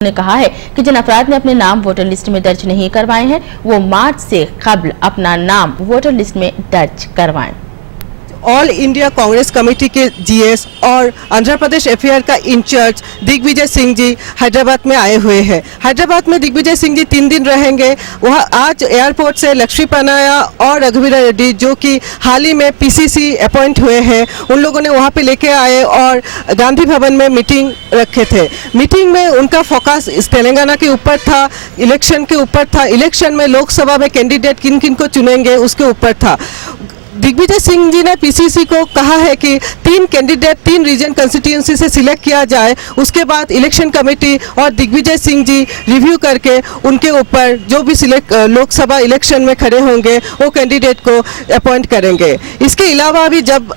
उन्होंने कहा है कि जिन अफराद ने अपने नाम वोटर लिस्ट में दर्ज नहीं करवाए हैं वो मार्च से कबल अपना नाम वोटर लिस्ट में दर्ज करवाएं। ऑल इंडिया कांग्रेस कमेटी के जीएस और आंध्र प्रदेश एफआईआर का इंचार्ज दिग्विजय सिंह जी हैदराबाद में आए हुए हैं। हैदराबाद में दिग्विजय सिंह जी 3 दिन रहेंगे। वह आज एयरपोर्ट से लक्ष्मी पनाया और रघुवीरा रेड्डी जो कि हाल ही में पीसीसी अपॉइंट हुए हैं, उन लोगों ने वहां पे लेके आए और गांधी भवन में मीटिंग रखे थे। मीटिंग में उनका फोकस इस तेलंगाना के ऊपर था, इलेक्शन के ऊपर था। इलेक्शन में लोकसभा में कैंडिडेट किन किन को चुनेंगे उसके ऊपर था। दिग्विजय सिंह जी ने पीसीसी को कहा है कि 3 कैंडिडेट 3 रीजन कंस्टिट्यूएंसी से सिलेक्ट किया जाए, उसके बाद इलेक्शन कमेटी और दिग्विजय सिंह जी रिव्यू करके उनके ऊपर जो भी लोकसभा इलेक्शन में खड़े होंगे वो कैंडिडेट को अपॉइंट करेंगे। इसके अलावा भी जब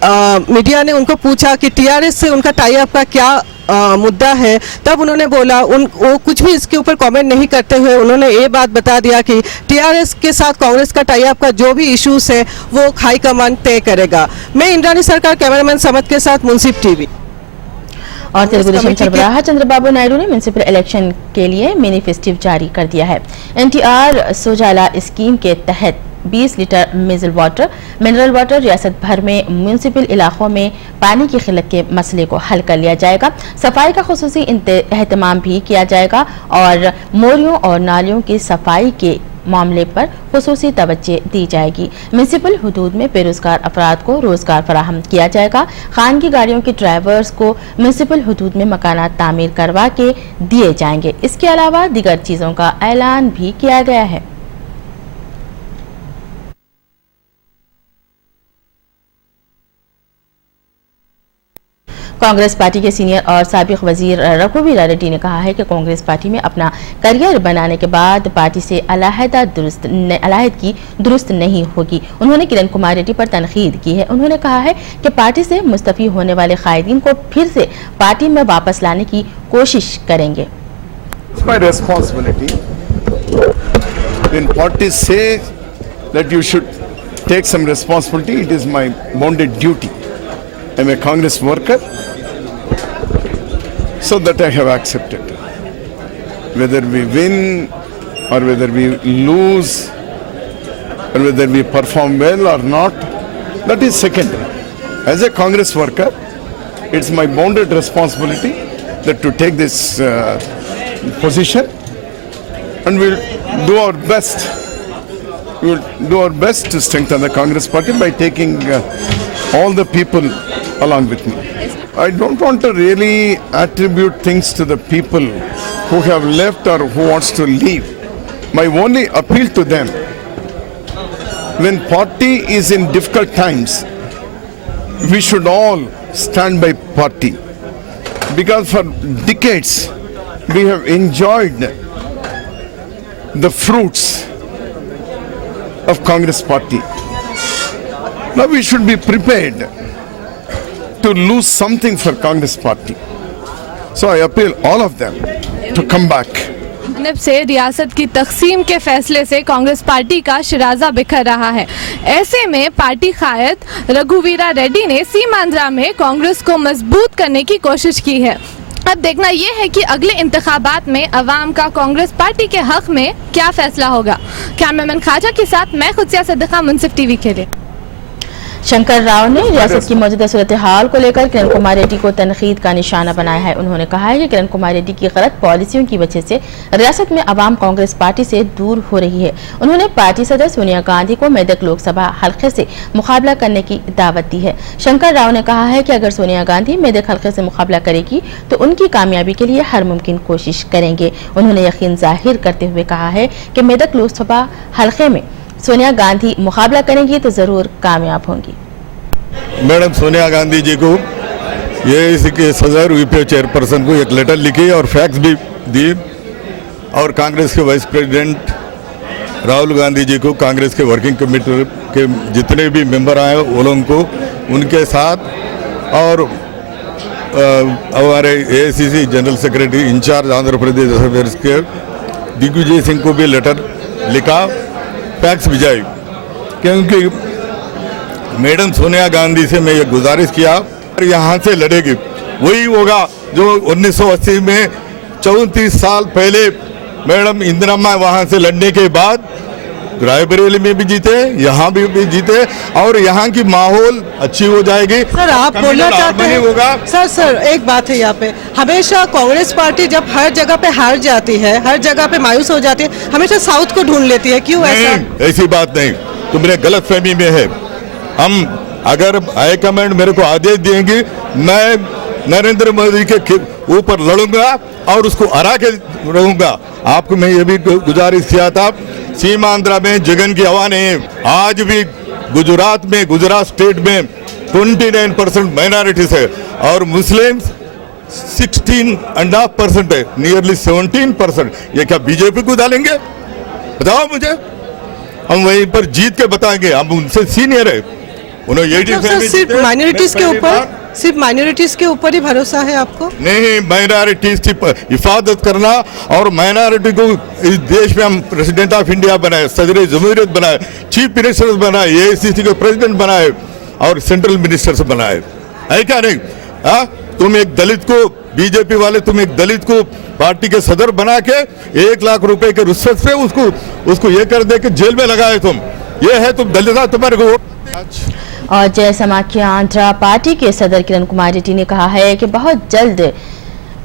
मीडिया ने उनको पूछा कि टीआरएस से उनका टाई अप का क्या मुद्दा है, तब उन्होंने बोला वो कुछ भी इसके ऊपर कमेंट नहीं करते हुए उन्होंने ये बात बता दिया कि टीआरएस के साथ कांग्रेस का टाई अप का जो भी इश्यूज है वो हाईकमान तय करेगा। मैं इंद्रानी सरकार, कैमरामैन समत के साथ मुंसिफ टीवी। और तेलुगु देशम सरबराह चंद्रबाबू नायडू ने म्युनिसिपल इलेक्शन के लिए मैनिफेस्टो जारी कर दिया है। एनटीआर सोजाला स्कीम के तहत 20 लीटर मिनरल वाटर रियासत भर में म्युनिसिपल इलाकों में पानी की किल्लत के मसले को हल कर लिया जाएगा। सफाई का खुसूसी एहतमाम भी किया जाएगा और मोरियों और नालियों की सफाई के मामले पर खुसूसी तवज्जो दी जाएगी। म्युनिसिपल हुदूद में बेरोजगार अफराद को रोजगार फराहम किया जाएगा। खानगी गाड़ियों के ड्राइवर्स को म्युनिसिपल हुदूद में मकानात तामीर करवा के दिए जाएंगे। इसके अलावा दीगर चीजों का ऐलान भी किया गया है। कांग्रेस पार्टी के सीनियर और साबिक वजीर रघुवीरा रेड्डी ने कहा है कि कांग्रेस पार्टी में अपना करियर बनाने के बाद पार्टी से अलहदगी दुरुस्त नहीं होगी। उन्होंने किरण कुमार रेड्डी पर तनकीद की है। उन्होंने कहा है कि पार्टी से मुस्तफी होने वाले कायदीन को फिर से पार्टी में वापस लाने की कोशिश करेंगे। I'm a Congress worker, so that I have accepted. Whether we win or whether we lose or whether we perform well or not, that is secondary. As a Congress worker, it's my bounded responsibility that to take this position, and we'll do our best. We'll do our best to strengthen the Congress party by taking all the people along with me. I don't want to really attribute things to the people who have left or who wants to leave. My only appeal to them, when party is in difficult times, we should all stand by party, because for decades we have enjoyed the fruits of Congress party. Now we should be prepared to lose something for Congress party. So I appeal all of them to come back. जब से रियासत की तकसीम के फैसले से Congress party का शिराजा बिखर रहा है, ऐसे में पार्टी कायद रघुवीरा रेड्डी ने सीमांध्रा में कांग्रेस को मजबूत करने की कोशिश की है। अब देखना यह है कि अगले इंतखाबात में अवाम का कांग्रेस पार्टी के हक में क्या फैसला होगा। कैमरामैन खाजा के साथ मैं खुद सिद्दीका, मुंसिफ टीवी के लिए। शंकर राव ने रियासत की मौजूदा सूरत हाल को लेकर किरण कुमार रेड्डी को तनकीद का निशाना बनाया है। उन्होंने कहा है कि किरण कुमार रेड्डी की गलत पॉलिसियों की वजह से रियासत में अवाम कांग्रेस पार्टी से दूर हो रही है। उन्होंने पार्टी सदर सोनिया गांधी को मेदक लोकसभा हल्के से मुकाबला करने की दावत दी है। शंकर राव ने कहा है कि अगर सोनिया गांधी मेदक हल्के से मुकाबला करेगी तो उनकी कामयाबी के लिए हर मुमकिन कोशिश करेंगे। उन्होंने यकीन जाहिर करते हुए कहा है कि मेदक लोकसभा हल्के में सोनिया गांधी मुकाबला करेंगी तो जरूर कामयाब होंगी। मैडम सोनिया गांधी जी को ये इसके सदर यूपीए चेयरपर्सन को एक लेटर लिखी और फैक्स भी दी, और कांग्रेस के वाइस प्रेसिडेंट राहुल गांधी जी को कांग्रेस के वर्किंग कमेटी के जितने भी मेंबर आए वो लोगों को उनके साथ, और हमारे AICC general secretary in charge Andhra Pradesh affairs के दिग्विजय सिंह को भी लेटर लिखा, फैक्स भिजाई, क्योंकि मैडम सोनिया गांधी से मैं ये गुजारिश किया, यहाँ से लड़ेगी वही होगा जो 1980 में 34 साल पहले मैडम इंदिरा वहां से लड़ने के बाद रायबरेली में भी जीते, यहाँ भी जीते, और यहाँ की माहौल अच्छी हो जाएगी। सर आप बोलना चाहते हैं होगा। सर एक बात है, यहाँ पे हमेशा कांग्रेस पार्टी जब हर जगह पे हार जाती है, हर जगह पे मायूस हो जाती है, हमेशा साउथ को ढूंढ लेती है, क्यों ऐसा? ऐसी बात नहीं, तुमने गलत फहमी में है। हम अगर हाईकमांड मेरे को आदेश देंगे, मैं नरेंद्र मोदी के ऊपर लड़ूंगा और उसको हरा के रहूंगा। आपको मैं ये भी गुजारिश किया था, सीमांध्रा में जगन की हवा नहीं है। आज भी गुजरात स्टेट में 29% माइनॉरिटीज है और मुस्लिम्स 16.5% है, नियरली 17%। ये क्या बीजेपी को डालेंगे? बताओ मुझे, हम वहीं पर जीत के बताएंगे। हम उनसे सीनियर है, उन्होंने सिर्फ माइनॉरिटीज के ऊपर ही भरोसा है आपको? नहीं, माइनॉरिटीज की हिफाजत करना, और माइनॉरिटी को इस देश में हम प्रेसिडेंट ऑफ इंडिया बनाए, सदर जमहूरियत बनाए, चीफ मिनिस्टर बनाए, एआईसीसी के प्रेसिडेंट बनाए और सेंट्रल मिनिस्टर बनाए, है क्या नहीं? तुम एक दलित को, बीजेपी वाले तुम एक दलित को पार्टी के सदर बना के 1 लाख रुपए के रुश्वत से उसको ये कर दे के जेल में लगाए तुम। ये है तुम दलित, तुम्हारे को। और जय समाख्या आंध्रा पार्टी के सदर किरण कुमार रेड्डी ने कहा है कि बहुत जल्द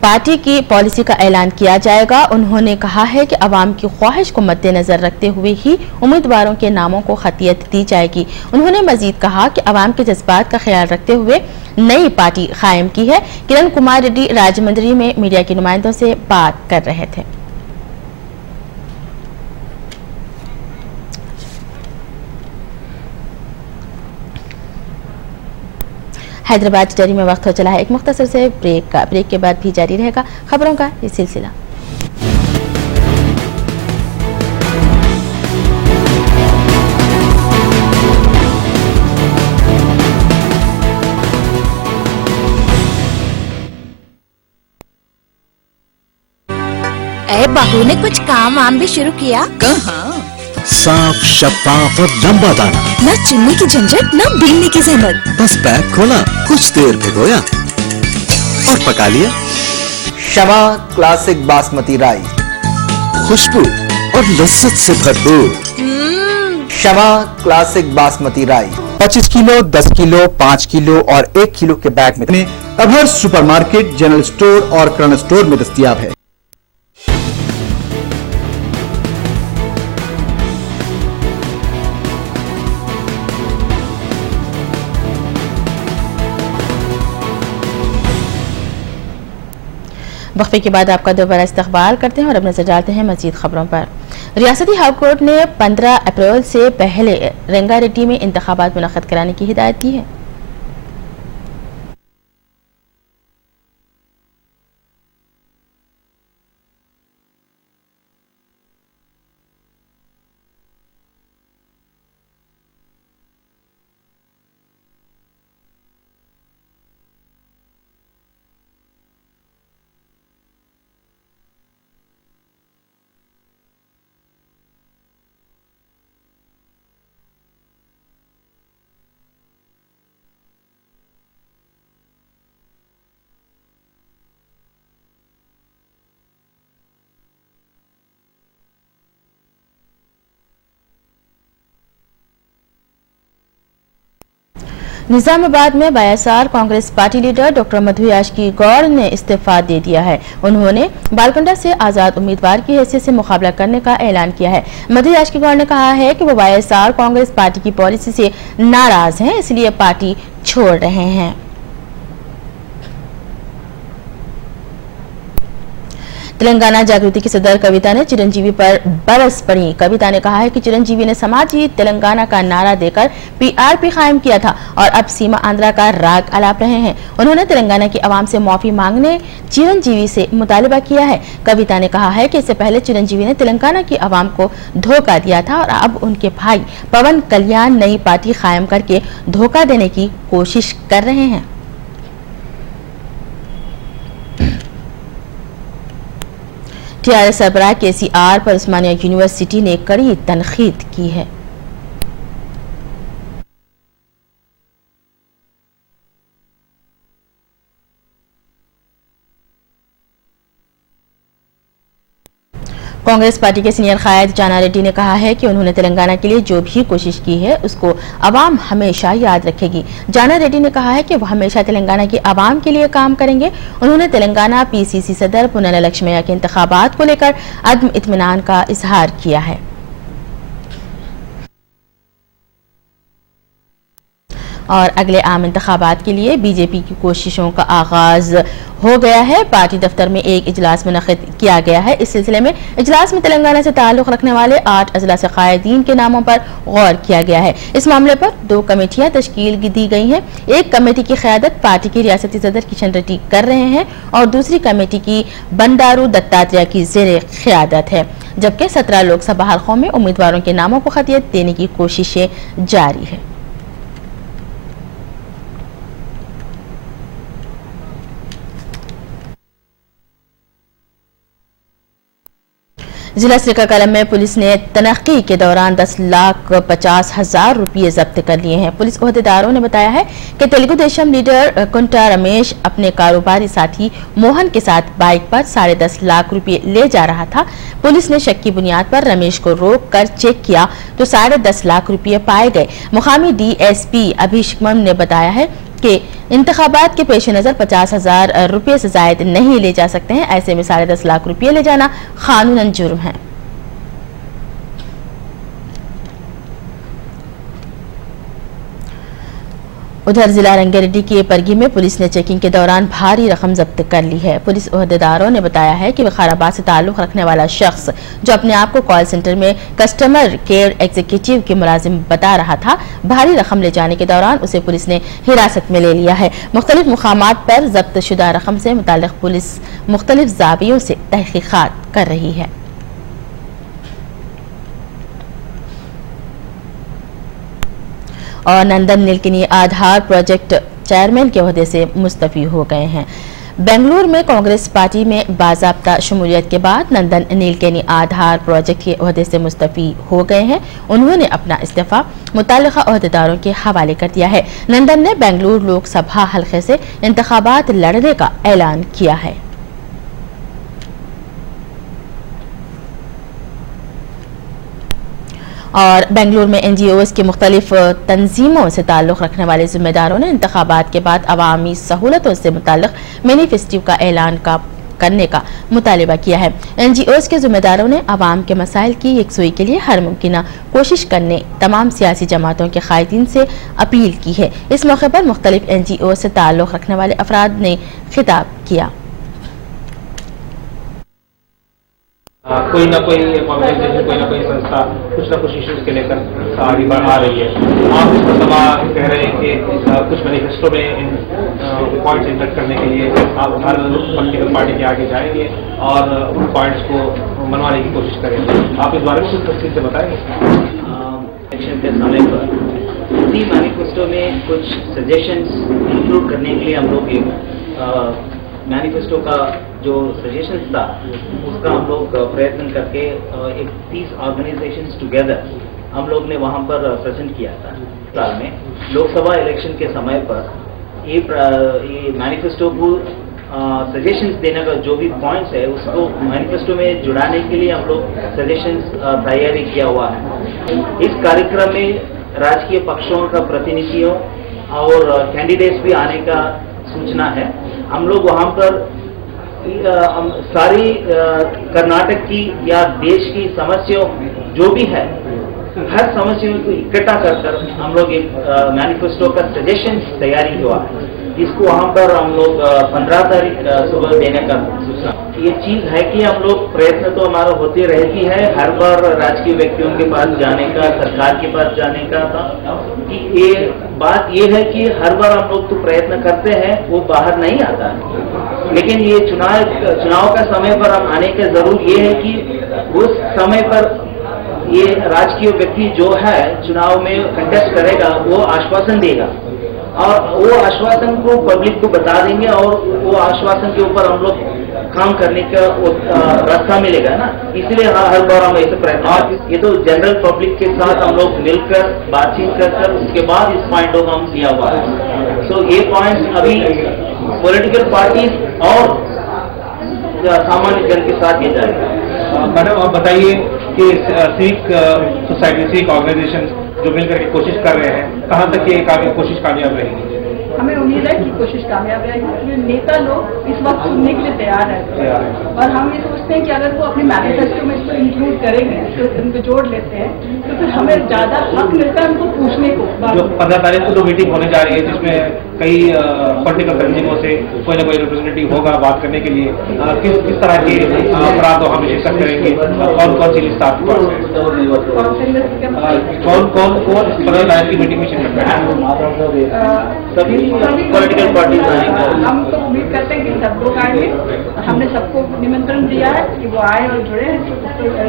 पार्टी की पॉलिसी का ऐलान किया जाएगा। उन्होंने कहा है कि अवाम की ख्वाहिश को मद्देनजर रखते हुए ही उम्मीदवारों के नामों को खतियत दी जाएगी। उन्होंने मजीद कहा कि अवाम के जज्बात का ख्याल रखते हुए नई पार्टी कायम की है। किरण कुमार रेड्डी राजमंड्री में मीडिया के नुमाइंदों से बात कर रहे थे। हैदराबाद डेयरी में वक्त हो चला है एक मुख्तसर से ब्रेक का। ब्रेक के बाद भी जारी रहेगा खबरों का ये सिलसिला। बहू ने कुछ काम वाम भी शुरू किया? कहाँ? साफ, शफाफ और लंबा दाना, न चुनने की झंझट, न बीनने की जहमत। बस पैक खोला, कुछ देर भिगोया और पका लिया। शवा क्लासिक बासमती राइस, खुशबू और लज्जत से भरपूर। Shava classic basmati rice 25 kilo, 10 kilo, 5 kilo और 1 किलो के बैग में अब हर सुपरमार्केट, जनरल स्टोर और किराना स्टोर में दस्तयाब है। वक्फे के बाद आपका दोबारा इस्तकबाल करते हैं और अब नजर डालते हैं मजीद खबरों पर। रियासती हाई कोर्ट ने 15 अप्रैल से पहले रंगारेड्डी में इंतखाबात मुनक्कद कराने की हिदायत की है। निजामाबाद में बायासार कांग्रेस पार्टी लीडर डॉक्टर मधु याशकी गौड़ ने इस्तीफा दे दिया है। उन्होंने बालकुंडा से आजाद उम्मीदवार की हैसियत से मुकाबला करने का ऐलान किया है। मधु याशकी गौड़ ने कहा है कि वो बायासार कांग्रेस पार्टी की पॉलिसी से नाराज हैं, इसलिए पार्टी छोड़ रहे हैं। तेलंगाना जागृति की सदर कविता ने चिरंजीवी पर बरस पड़ी। कविता ने कहा है कि चिरंजीवी ने समाजी तेलंगाना का नारा देकर पीआरपी कायम किया था और अब सीमा आंध्रा का राग अलाप रहे हैं। उन्होंने तेलंगाना की आवाम से माफी मांगने चिरंजीवी से मुतालिबा किया है। कविता ने कहा है कि इससे पहले चिरंजीवी ने तेलंगाना की आवाम को धोखा दिया था और अब उनके भाई पवन कल्याण नई पार्टी कायम करके धोखा देने की कोशिश कर रहे हैं। टीआरएस सरबराह केसीआर पर उस्मानिया यूनिवर्सिटी ने कड़ी तनकीद की है। कांग्रेस पार्टी के सीनियर कायद जाना रेड्डी ने कहा है कि उन्होंने तेलंगाना के लिए जो भी कोशिश की है उसको अवाम हमेशा याद रखेगी। जाना रेड्डी ने कहा है कि वो हमेशा तेलंगाना की अवाम के लिए काम करेंगे। उन्होंने तेलंगाना पीसीसी सदर पुन्नला लक्ष्मैया के इंतखाबात को लेकर अदम इत्मीनान का इजहार किया है। और अगले आम इंतखाबात के लिए बीजेपी की कोशिशों का आगाज हो गया है। पार्टी दफ्तर में एक इजलास मुनक्किद किया गया है। इस सिलसिले में इजलास में तेलंगाना से ताल्लुक रखने वाले 8 अजला से कायदीन के नामों पर गौर किया गया है। इस मामले पर 2 कमेटियां तश्कील दी गई हैं। एक कमेटी की क़यादत पार्टी के रियासती सदर किशन रेड्डी कर रहे हैं और दूसरी कमेटी की बंडारू दत्तात्रेय की ज़ेरे क़यादत है, जबकि 17 लोकसभा हलकों में उम्मीदवारों के नामों को खतियत देने की कोशिशें जारी है। जिला श्रीकाकुलम में पुलिस ने तनक्की के दौरान 10,50,000 रुपये जब्त कर लिए हैं। पुलिस ओहदेदारों ने बताया है कि तेलुगु देशम लीडर कुंटा रमेश अपने कारोबारी साथी मोहन के साथ बाइक पर 10.5 लाख रुपये ले जा रहा था। पुलिस ने शक की बुनियाद पर रमेश को रोक कर चेक किया तो 10.5 लाख रुपये पाए गए। मुकामी DSP अभिषेकम ने बताया है कि इंतखाबात के पेश नज़र 50,000 रुपये से जायद नहीं ले जा सकते हैं। ऐसे में 10.5 लाख रुपये ले जाना कानूनन जुर्म है। उधर जिला रंगारेड्डी के परगी में पुलिस ने चेकिंग के दौरान भारी रकम जब्त कर ली है। पुलिस ओहदेदारों ने बताया है कि विकाराबाद से ताल्लुक रखने वाला शख्स जो अपने आप को कॉल सेंटर में कस्टमर केयर एग्जीक्यूटिव के मुलाजिम बता रहा था, भारी रकम ले जाने के दौरान उसे पुलिस ने हिरासत में ले लिया है। मुख्तलिफ मुकामात पर जब्त शुदा रकम से मुताल्लिक पुलिस मुख्तलिफ ज़ावियों से तहकीकात कर रही है। और नंदन नीलकेनी आधार प्रोजेक्ट चेयरमैन के ओहदे से मुस्तफी हो गए हैं। बेंगलुरु में कांग्रेस पार्टी में बाज़ाब्ता शमूलियत के बाद नंदन नीलकेनी आधार प्रोजेक्ट के ओहदे से मुस्तफी हो गए हैं। उन्होंने अपना इस्तीफा मुताल्लिका ओहदेदारों के हवाले कर दिया है। नंदन ने बेंगलुरु लोकसभा हल्के से इंतखाबात लड़ने का ऐलान किया है। और बेंगलुरु में NGOs की मुख्तलिफ तंजीमों से ताल्लुक़ रखने वाले जिम्मेदारों ने इंतखाबात के बाद अवामी सहूलतों से मुताल्लिक़ मैनिफेस्टो का ऐलान करने का मुतालबा किया है। NGOs के जिम्मेदारों ने अवाम के मसाइल की यकसुई के लिए हर मुमकिन कोशिश करने तमाम सियासी जमातों के कायदीन से अपील की है। इस मौके पर मुख्तलिफ NGOs से ताल्लुक़ रखने वाले अफराद ने खिताब किया। कोई ना कोई ऑर्गेनाइजेशन, कोई ना कोई संस्था कुछ ना कुछ इश्यूज के लेकर आगे बढ़ा रही है। आप इस सभा कह रहे हैं कि कुछ मैनिफेस्टो में इन पॉइंट्स इंटर करने के लिए आप हर पॉलिटिकल पार्टी के आगे जाएंगे और उन पॉइंट्स को मनवाने की कोशिश करेंगे। आप इस बारे में कुछ तफसील से बताएंगे। इलेक्शन के समय पर इसी मैनिफेस्टो में कुछ सजेशंस इंक्लूड करने के लिए हम लोग एक मैनिफेस्टो का जो सजेशंस था उसका हम लोग प्रयत्न करके एक 30 ऑर्गेनाइजेशंस टुगेदर हम लोग ने वहाँ पर प्रेजेंट किया था। साल में लोकसभा इलेक्शन के समय पर ये मैनिफेस्टो को सजेशंस देने का जो भी पॉइंट्स है उसको मैनिफेस्टो में जुड़ाने के लिए हम लोग सजेशंस तैयारी किया हुआ है। इस कार्यक्रम में राजकीय पक्षों का प्रतिनिधियों और कैंडिडेट्स भी आने का सूचना है। हम लोग वहाँ पर सारी कर्नाटक की या देश की समस्याओं जो भी है हर समस्याओं को इकट्ठा कर हम लोग एक मैनिफेस्टो का सजेशन तैयारी हुआ है। इसको वहाँ पर हम लोग 15 तारीख सुबह देने का सूचना। ये चीज है कि हम लोग प्रयत्न तो हमारा होती रहती है हर बार राजकीय व्यक्तियों के पास जाने का, सरकार के पास जाने का था कि ये बात ये है कि हर बार हम लोग तो प्रयत्न करते हैं वो बाहर नहीं आता है। लेकिन ये चुनाव का समय पर हम आने का जरूर ये है कि उस समय पर ये राजकीय व्यक्ति जो है चुनाव में कंटेस्ट करेगा वो आश्वासन देगा और वो आश्वासन को पब्लिक को बता देंगे और वो आश्वासन के ऊपर हम लोग काम करने का रास्ता मिलेगा ना। इसलिए हर बार हम ऐसे प्रयत्न ये तो जनरल पब्लिक के साथ हम लोग मिलकर बातचीत कर उसके बाद इस पॉइंट को हम दिया हुआ है। सो ये पॉइंट अभी पॉलिटिकल पार्टी और सामान्य जन के साथ ये जाएगा। मैडम आप बताइए कि सिविक सोसाइटी, सिविक ऑर्गेनाइजेशन जो मिलकर के कोशिश कर रहे हैं, कहाँ तक ये कोशिश कामयाब रहेगी? हमें उम्मीद है कि कोशिश कामयाब रहेगी, क्योंकि नेता लोग इस वक्त सुनने के लिए तैयार है और हम ये सोचते हैं कि अगर वो अपने मैनिफेस्टो में इसको इंक्लूड करेंगे, तो उनको जोड़ लेते हैं, तो फिर हमें ज्यादा हक मिलता है उनको पूछने को। जो 15 तारीख को जो मीटिंग होने जा रही है, जिसमें कई पॉलिटिकल तंजीमों से कोई ना कोई रिप्रेजेंटेटिव होगा बात करने के लिए, किस तरह के अपराध हम डिस्कस करेंगे, कौन कौन सी लिस्ट आपके पास है, कौन कौन 15 तारीख की मीटिंग में शिरकत करेंगे? सभी पॉलिटिकल पार्टी आएंगे। हम तो उम्मीद करते हैं कि सब लोग आएंगे। हमने सबको निमंत्रण दिया है कि वो आए और जुड़े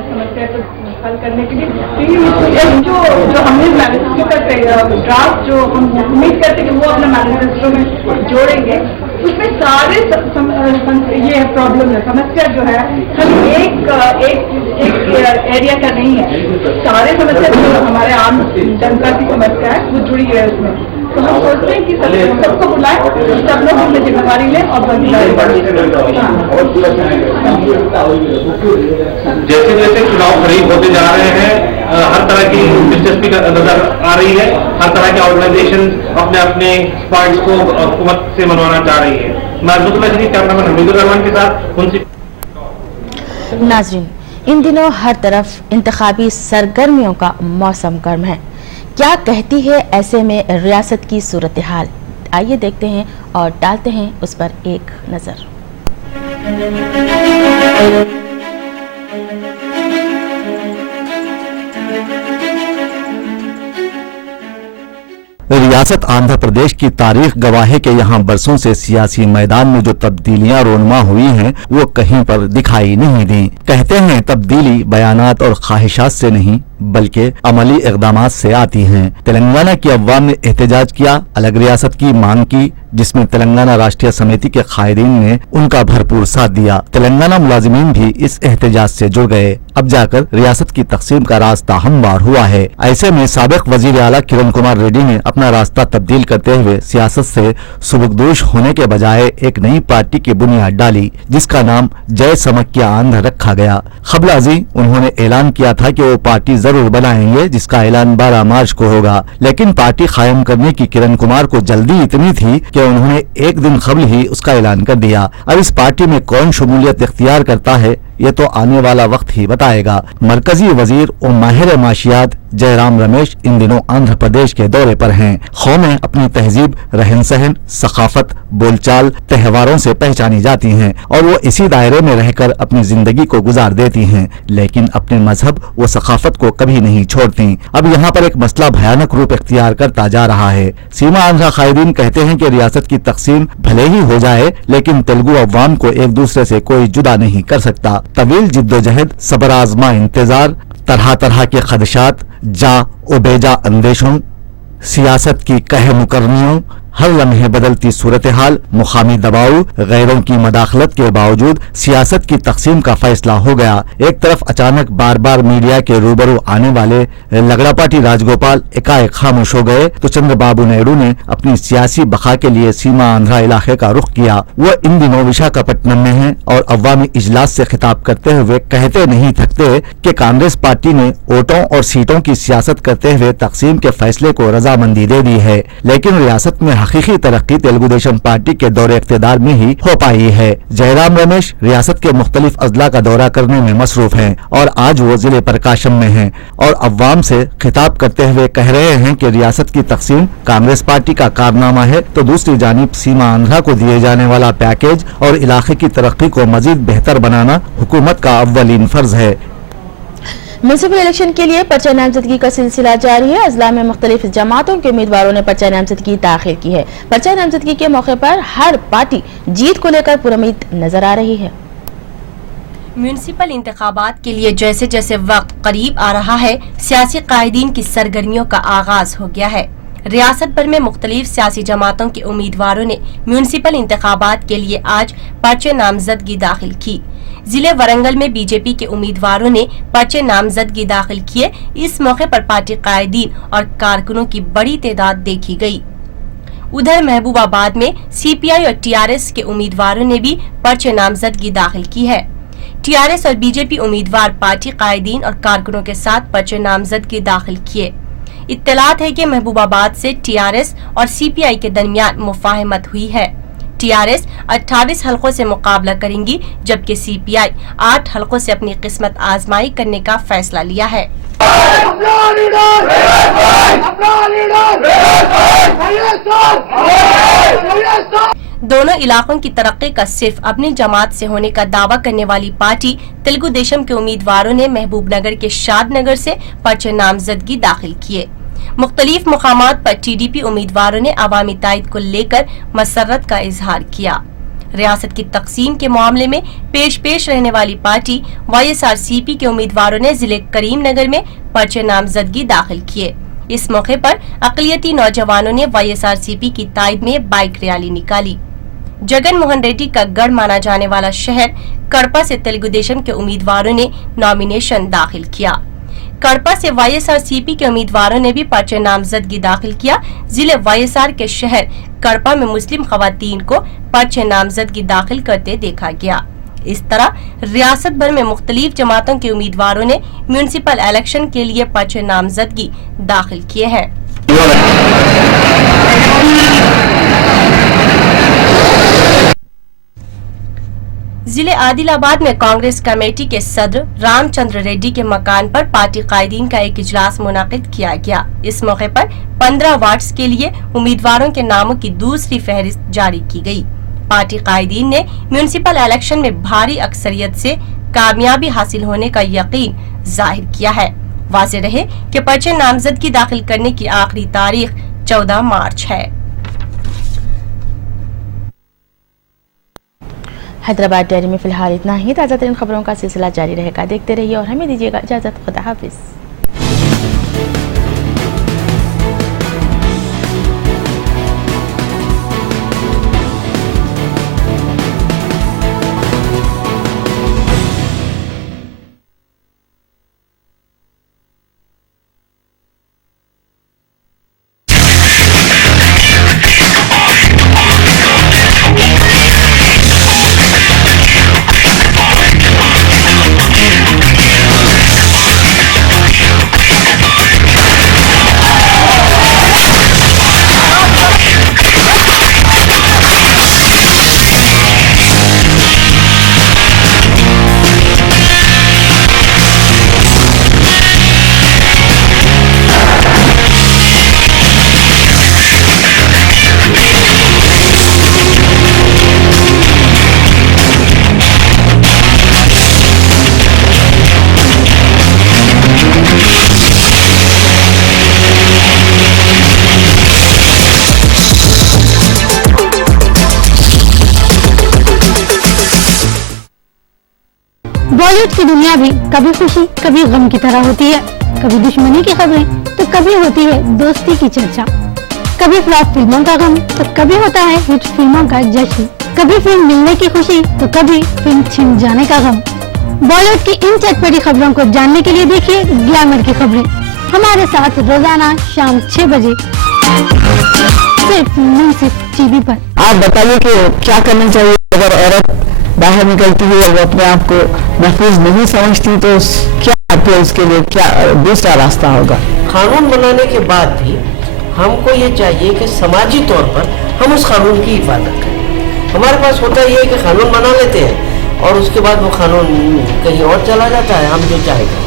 समस्या को हल करने के लिए। जो हमने मैनिफेस्टो का ड्राफ्ट जो हम उम्मीद करते हैं कि वो अपना मैनिफेस्टो में जोड़ेंगे, उसमें सारे ये प्रॉब्लम है, समस्या जो है सिर्फ एक एरिया का नहीं है, सारे समस्या जो हमारे आम जनता की समस्या है वो जुड़ी है उसमें। तो हम सोचते हैं कि सबको बुलाएं, सब लोग अपनी जिम्मेदारी लें और जैसे जैसे चुनाव करीब होते जा रहे हैं, हर तरह की दिलचस्पी नजर आ रही है, हर तरह के ऑर्गेनाइजेशन अपने अपने पॉइंट्स को हुकूमत से मनवाना चाह रही है। मैं कैमरामैन हमीदुर रहमान के साथ उनसे। नाज़रीन, इन दिनों हर तरफ इंतखाबी सरगर्मियों का मौसम गर्म है। क्या कहती है ऐसे में रियासत की सूरत हाल? आइए देखते हैं और डालते हैं उस पर एक नजर। रियासत आंध्र प्रदेश की तारीख गवाह है कि यहाँ बरसों से सियासी मैदान में जो तब्दीलियां रोनमा हुई हैं वो कहीं पर दिखाई नहीं दी। कहते हैं तब्दीली बयानात और ख्वाहिशात से नहीं बल्कि अमली इक़दामात से आती हैं। तेलंगाना की अवाम ने एहतजाज किया, अलग रियासत की मांग की, जिसमें तेलंगाना राष्ट्रीय समिति के कायदीन ने उनका भरपूर साथ दिया। तेलंगाना मुलाजिमीन भी इस एहतजाज से जुड़ गए। अब जाकर रियासत की तकसीम का रास्ता हमवार हुआ है। ऐसे में साबिक वजीर आला किरण कुमार रेड्डी ने अपना रास्ता तब्दील करते हुए सियासत से सुबकदोश होने के बजाय एक नई पार्टी की बुनियाद डाली, जिसका नाम जय समक्या आंध्र रखा गया। खबलाजी उन्होंने ऐलान किया था कि वो पार्टी जरूर बनाएंगे, जिसका ऐलान 12 मार्च को होगा, लेकिन पार्टी कायम करने की किरण कुमार को जल्दी इतनी थी कि उन्होंने एक दिन कबल ही उसका ऐलान कर दिया। अब इस पार्टी में कौन शमूलियत इख्तियार करता है ये तो आने वाला वक्त ही बताएगा। मरकजी वजीर और माहिर माशियात जयराम रमेश इन दिनों आंध्र प्रदेश के दौरे पर हैं। कौमें अपनी तहजीब, रहन सहन, सकाफत, बोलचाल, त्योहारों से पहचानी जाती हैं और वो इसी दायरे में रहकर अपनी जिंदगी को गुजार देती हैं, लेकिन अपने मजहब व सकाफत को कभी नहीं छोड़ती। अब यहाँ पर एक मसला भयानक रूप इख्तियार करता जा रहा है। सीमा आंध्रा कायदीन कहते हैं कि रियासत की तकसीम भले ही हो जाए, लेकिन तेलुगु अवाम को एक दूसरे से कोई जुदा नहीं कर सकता। तवील जिद्दोजहद, सबर आजमा इंतजार, तरह तरह के खदशात, जा ओ बेजा अंदेशों, सियासत की कह मुकरनियों, हर लम्हे बदलती सूरत हाल, मुकामी दबाव, गैरों की मदाखलत के बावजूद सियासत की तकसीम का फैसला हो गया। एक तरफ अचानक बार बार मीडिया के रूबरू आने वाले लगड़ापाटी राजगोपाल एकाएक खामोश हो गए तो चंद्रबाबू नायडू ने अपनी सियासी बका के लिए सीमा आंध्रा इलाके का रुख किया। वो इन दिनों विशाखापट्टनम में हैं और अवामी इजलास से खिताब करते हुए कहते नहीं थकते कि कांग्रेस पार्टी ने वोटों और सीटों की सियासत करते हुए तकसीम के फैसले को रजामंदी दे दी है, लेकिन रियासत में हकीकी तरक्की तेलुगु देशम पार्टी के दौरे इख्तिदार में ही हो पाई है। जयराम रमेश रियासत के मुख्तलिफ अजला का दौरा करने में मसरूफ हैं और आज वो जिले प्रकाशम में हैं और अवाम से खिताब करते हुए कह रहे हैं कि रियासत की तकसीम कांग्रेस पार्टी का कारनामा है, तो दूसरी जानिब सीमा आंध्रा को दिए जाने वाला पैकेज और इलाके की तरक्की को मजीद बेहतर बनाना हुकूमत का अव्वलीन फर्ज है। म्युनिसिपल इलेक्शन के लिए पर्चा नामजदगी का सिलसिला जारी है। अजला में मुख्तलिफ जमातों के उम्मीदवारों ने पर्चा नामजदगी दाखिल की है। पर्चा नामजदगी के मौके पर हर पार्टी जीत को लेकर पुरुम्मीद नजर आ रही है। म्युनिसिपल इंतखाबात के लिए जैसे जैसे वक्त करीब आ रहा है, सियासी कायदीन की सरगर्मियों का आगाज हो गया है। रियासत भर में मुख्तलिफ सियासी जमातों के उम्मीदवारों ने म्युनिसिपल इंतखाबात के लिए आज पर्चे नामजदगी दाखिल की। जिले वरंगल में बीजेपी के उम्मीदवारों ने पर्चे नामजदगी दाखिल किए। इस मौके पर पार्टी कायदीन और कारकुनों की बड़ी तादाद देखी गई। उधर महबूबाबाद में सीपीआई और टीआरएस के उम्मीदवारों ने भी पर्चे नामजदगी दाखिल की है। टीआरएस और बीजेपी उम्मीदवार पार्टी कायदीन और कारकुनों के साथ पर्चे नामजदगी दाखिल किए। इत्तलात है कि महबूबाबाद से टीआरएस और सीपीआई के दरमियान मुफाहमत हुई है। टीआरएस 28 हलकों से मुकाबला करेंगी, जबकि सीपीआई 8 हलकों से अपनी किस्मत आजमाई करने का फैसला लिया है। दोनों इलाकों की तरक्की का सिर्फ अपनी जमात से होने का दावा करने वाली पार्टी तेलुगु देशम के उम्मीदवारों ने महबूबनगर के शादनगर से पर्चे नामजदगी दाखिल किए। मुख्तलिफ मुकामात पर टीडीपी उम्मीदवारों ने अवामी तायद को लेकर मसरत का इजहार किया। रियासत की तकसीम के मामले में पेश रहने वाली पार्टी वाईएसआरसीपी के उम्मीदवारों ने जिले करीमनगर में पर्चे नामजदगी दाखिल किए। इस मौके पर अक़लियती नौजवानों ने वाईएसआरसीपी की तायद में बाइक रैली निकाली। जगन मोहन रेड्डी का गढ़ माना जाने वाला शहर कड़पा से तेलुगु देशम के उम्मीदवारों ने नॉमिनेशन दाखिल किया। कड़पा से वाईएसआरसीपी के उम्मीदवारों ने भी पर्चे नामजदगी दाखिल किया। जिले वाईएसआर के शहर कड़पा में मुस्लिम खवातीन को पर्चे नामजदगी दाखिल करते देखा गया। इस तरह रियासत भर में मुख्तलिफ जमातों के उम्मीदवारों ने म्यूनिसिपल इलेक्शन के लिए पर्चे नामजदगी दाखिल किए हैं। जिले आदिलाबाद में कांग्रेस कमेटी के सदर रामचंद्र रेड्डी के मकान पर पार्टी कायदीन का एक इजलास मुनाकिद किया गया। इस मौके पर 15 वार्ड्स के लिए उम्मीदवारों के नामों की दूसरी फहरिस्त जारी की गई। पार्टी कायदीन ने म्यूनिसिपल इलेक्शन में भारी अक्सरियत से कामयाबी हासिल होने का यकीन जाहिर किया है। वाज़ेह रहे कि पर्चे नामजदगी दाखिल करने की आखिरी तारीख 14 मार्च है। हैदराबाद डायरी में फिलहाल इतना ही। ताज़ा तरीन खबरों का सिलसिला जारी रहेगा। देखते रहिए और हमें दीजिएगा इजाजत। खुदा हाफिज। बॉलीवुड की दुनिया भी कभी खुशी कभी गम की तरह होती है। कभी दुश्मनी की खबरें तो कभी होती है दोस्ती की चर्चा। कभी फ्लॉप फिल्मों का गम तो कभी होता है हिट फिल्मों का जश्न। कभी फिल्म मिलने की खुशी तो कभी फिल्म छिन जाने का गम। बॉलीवुड की इन चटपटी खबरों को जानने के लिए देखिए ग्लैमर की खबरें हमारे साथ रोजाना शाम 6 बजे सिर्फ टीवी पर। आप बताइए कि क्या करना चाहिए अगर औरत बाहर निकलती है और वो अपने आप को महफूज नहीं समझती तो क्या आती है उसके लिए क्या दूसरा रास्ता होगा? कानून बनाने के बाद भी हमको ये चाहिए कि समाजी तौर पर हम उस कानून की हिफाजत करें। हमारे पास होता ये है कि कानून बना लेते हैं और उसके बाद वो कानून कहीं और चला जाता है, हम जो चाहेगा।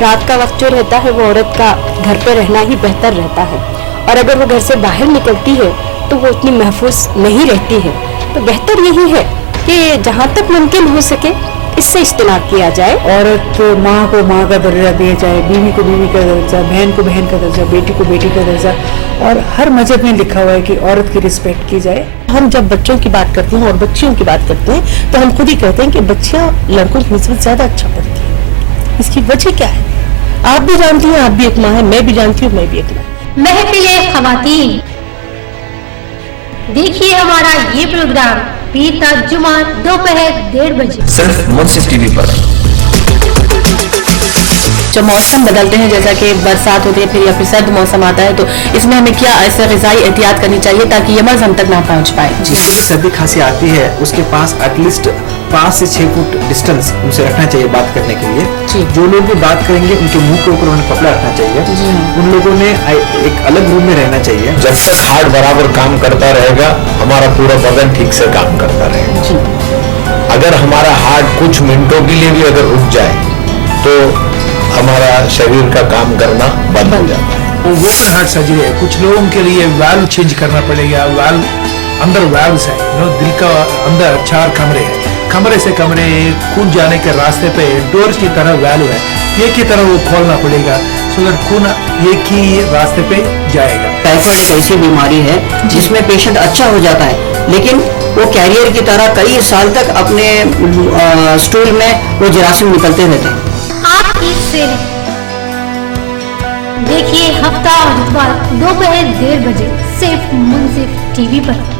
रात का वक्त जो रहता है वो औरत का घर पे रहना ही बेहतर रहता है और अगर वो घर से बाहर निकलती है तो वो उतनी महफूज नहीं रहती है। तो बेहतर यही है कि जहाँ तक मुमकिन हो सके इससे इज्तिनाब किया जाए। औरत माँ को माँ का दर्जा दिया जाए, बीवी को बीवी का दर्जा, बहन को बहन का दर्जा, बेटी को बेटी का दर्जा और हर मजहब में लिखा हुआ है कि औरत की रिस्पेक्ट की जाए। हम जब बच्चों की बात करते हैं और बच्चियों की बात करते हैं तो हम खुद ही कहते हैं कि बच्चियाँ लड़कों की निस्बत ज्यादा अच्छा पढ़ती हैं। इसकी वजह क्या है? आप भी जानती हैं, आप भी एक माँ है, मैं भी जानती हूँ, मैं भी एक माँ। महफिले ख़वातीन, देखिए हमारा ये प्रोग्राम पीर ता जुमा दोपहर 1:30 बजे सिर्फ मुंसिफ टीवी पर। जब मौसम बदलते हैं जैसा कि बरसात होती है फिर या फिर सर्द मौसम आता है तो इसमें हमें क्या ऐसे ग़िज़ाई एहतियात करनी चाहिए ताकि ये मर्ज़ हम तक ना पहुंच पाए? जिसको भी सर्दी खांसी आती है उसके पास एटलीस्ट 5 से 6 फुट डिस्टेंस उनसे रखना चाहिए बात करने के लिए। जो लोग भी बात करेंगे उनके मुंह के ऊपर उन्हें कपड़ा रखना चाहिए। उन लोगों ने एक अलग रूम में रहना चाहिए। जब तक हार्ट बराबर काम करता रहेगा हमारा पूरा बदन ठीक से काम करता रहेगा। अगर हमारा हार्ट कुछ मिनटों के लिए भी अगर रुक जाए तो हमारा शरीर का काम करना बंद हो जाता है। ओपन हार्ट सर्जरी है, कुछ लोगों के लिए वाल्व चेंज करना पड़ेगा। वाल्व अंदर वाल्व्स है, दिल का अंदर 4 कमरे हैं, कमरे से कमरे खून जाने के रास्ते पे डोर की तरह वाल्व है, एक ही तरह वो खोलना पड़ेगा सो दैट खून एक ही रास्ते पे जाएगा। टाइफाइड एक ऐसी बीमारी है जिसमें पेशेंट अच्छा हो जाता है लेकिन वो कैरियर की तरह कई साल तक अपने स्टूल में वो जरासीम निकलते रहते हैं। आपकी सेवा देखिए हफ्ता इतवार दोपहर 1:30 बजे सिर्फ मुंसिफ टीवी पर।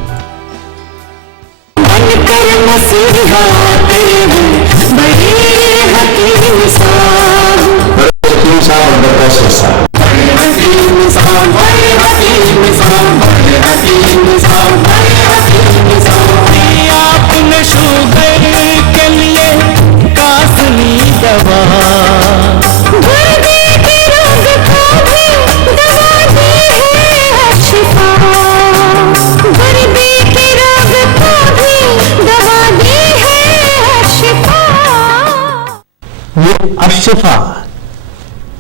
आपने शुगर के लिए कासनी दवा अशिफा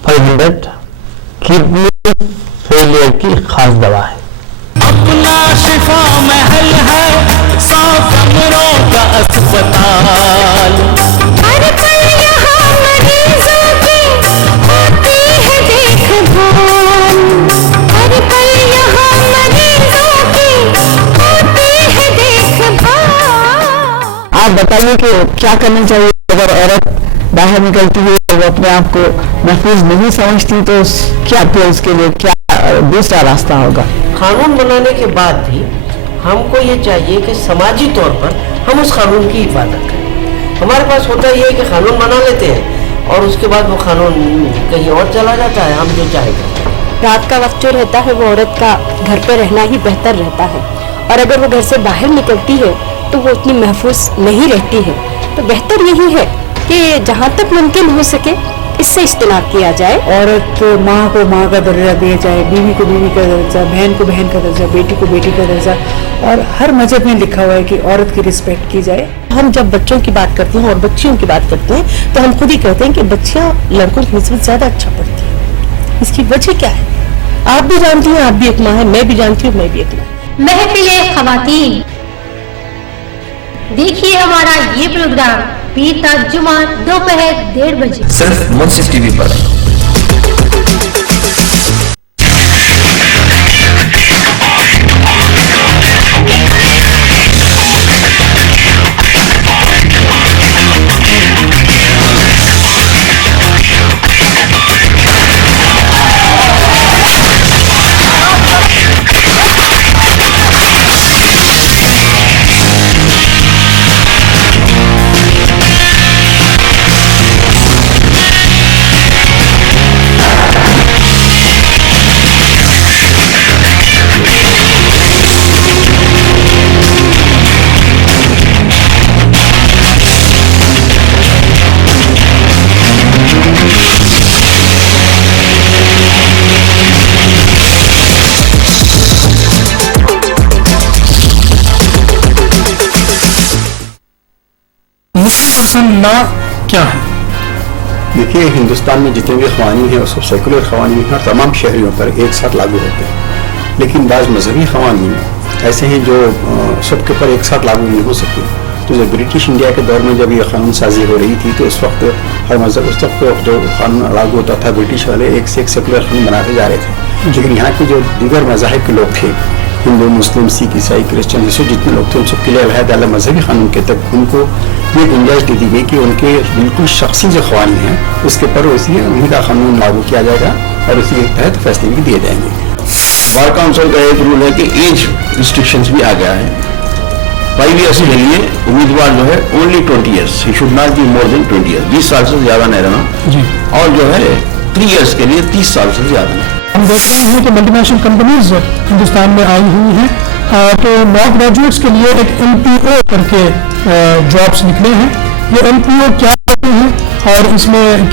500 किडनी फेलियर की खास दवा है। अपना शिफा महल है 100 कमरों का अस्पताल। हर पल यहाँ मरीजों की होती है देखभाल। हर पल यहाँ मरीजों की होती है देखभाल। आप बताइए कि क्या करना चाहिए अगर औरत बाहर निकलती है तो वो अपने आप को महफूज नहीं समझती तो क्या फिर उसके लिए क्या दूसरा रास्ता होगा? कानून बनाने के बाद भी हमको ये चाहिए कि समाजी तौर पर हम उस कानून की हिफाजत करें। हमारे पास होता ये है कि कानून बना लेते हैं और उसके बाद वो कानून कहीं और चला जाता है, हम जो चाहेंगे। रात का वक्त जो रहता है वो औरत का घर पे रहना ही बेहतर रहता है और अगर वो घर से बाहर निकलती है तो वो उतनी महफूज नहीं रहती है। तो बेहतर यही है कि जहाँ तक मुमकिन हो सके इससे इज्तनाब किया जाए। औरत माँ को माँ का दर्जा दिया जाए, बीवी को बीवी का दर्जा, बहन को बहन का दर्जा, बेटी को बेटी का दर्जा, और हर मजहब में लिखा हुआ है कि औरत की रिस्पेक्ट की जाए। हम जब बच्चों की बात करते हैं और बच्चियों की बात करते हैं तो हम खुद ही कहते हैं कि बच्चियाँ लड़कों की निस्बत ज्यादा अच्छा पढ़ती हैं। इसकी वजह क्या है? आप भी जानती हैं, आप भी एक माँ है, मैं भी जानती हूँ, मैं भी एक माँ। महफिले ख़वातीन देखिए हमारा ये प्रोग्राम बीता जुमा दोपहर 1:30 बजे सिर्फ मुंसिफ टीवी पर। ना क्या है? देखिए, हिंदुस्तान में जितने भी क़वानीन हैं वो सब सेकुलर क़वानीन हैं और तमाम शहरियों पर एक साथ लागू होते हैं। लेकिन बाज़ मजहबी क़वानीन ऐसे हैं जो सबके ऊपर एक साथ लागू नहीं हो सकते। तो जब ब्रिटिश इंडिया के दौर में जब ये कानून साजी हो रही थी तो उस वक्त हर मजहब उस वक्त जो कानून लागू होता था ब्रिटिश वाले एक से एक सेकुलर कानून बनाते जा रहे थे। लेकिन यहाँ के जो दीगर मज़ाहिब के लोग थे, हिंदू, मुस्लिम, सिख, ईसाई, क्रिश्चियन, जैसे जितने लोग थे उन सबके लिए अलग मजहबी कानून के तक उनको ये गुंजाइश दे दी गई कि उनके बिल्कुल शख्सी जो क़वानीन हैं उसके पर उन्हीं का कानून लागू किया जाएगा और उसी के तहत फैसले भी दिए जाएंगे। बार काउंसिल का एक रूल है कि एज रिस्ट्रिक्शंस भी आ गया है। 5 ईयर्स के लिए उम्मीदवार जो है only 20 years, he should not be more than 20 years, 20 साल से ज्यादा नहीं रहना। और जो है 3 ईयर्स के लिए 30 साल से ज्यादा नहीं। हम देख रहे हैं कि मल्टीनेशनल कंपनीज हिंदुस्तान में आई हुई हैं, तो लॉ ग्रेजुएट्स के लिए एक MPO करके जॉब्स निकले हैं। ये MPO क्या होते हैं और इसमें